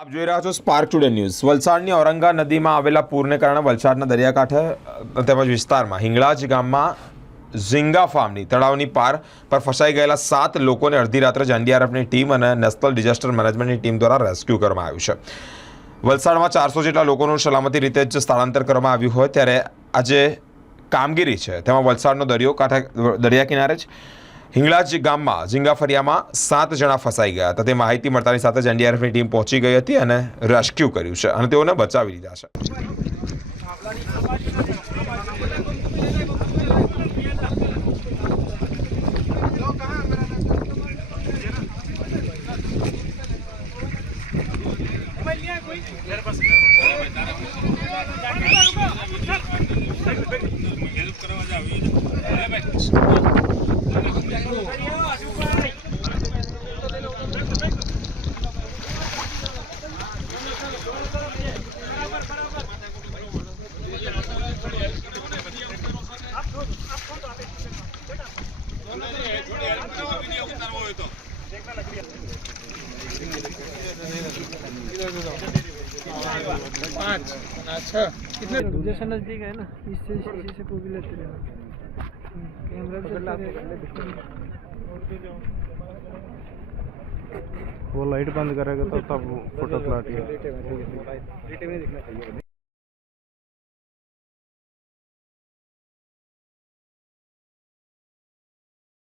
આપ જોઈ રહ્યા છો સ્પાર્ક ટુડે ન્યૂઝ વલસાડની ઔરંગા નદીમાં આવેલા પૂરને કારણે વલસાડના દરિયાકાંઠે તેમજ વિસ્તારમાં હિંગળાજ ગામમાં ઝીંગા ફાર્મની તળાવની પાર પર ફસાઈ ગયેલા સાત લોકોને અડધી રાત્રે એનડીઆરએફની ટીમ અને નેશનલ ડિઝાસ્ટર મેનેજમેન્ટની ટીમ દ્વારા રેસ્ક્યુ કરવામાં આવ્યું છે. વલસાડમાં ચારસો જેટલા લોકોનું સલામતી રીતે જ સ્થળાંતર કરવામાં આવ્યું હોય ત્યારે આજે કામગીરી છે. તેમાં વલસાડનો દરિયો કાંઠે, દરિયા કિનારે જ હિંગળાજ ગામમાં જિંગાફરિયામાં સાત જણા ફસાઈ ગયા હતા. તે માહિતી મળતાની સાથે જ એનડીઆરએફની ટીમ પહોંચી ગઈ હતી અને રેસ્ક્યુ કર્યું છે અને તેઓને બચાવી લીધા છે. पाँच अच्छा कितने जैसे नजदीक है ना इससे इसी से कोई भी लेते रहना कैमरा भी चलता रहेगा वो लाइट बंद करेगा तो तब फोटो क्लैरिटी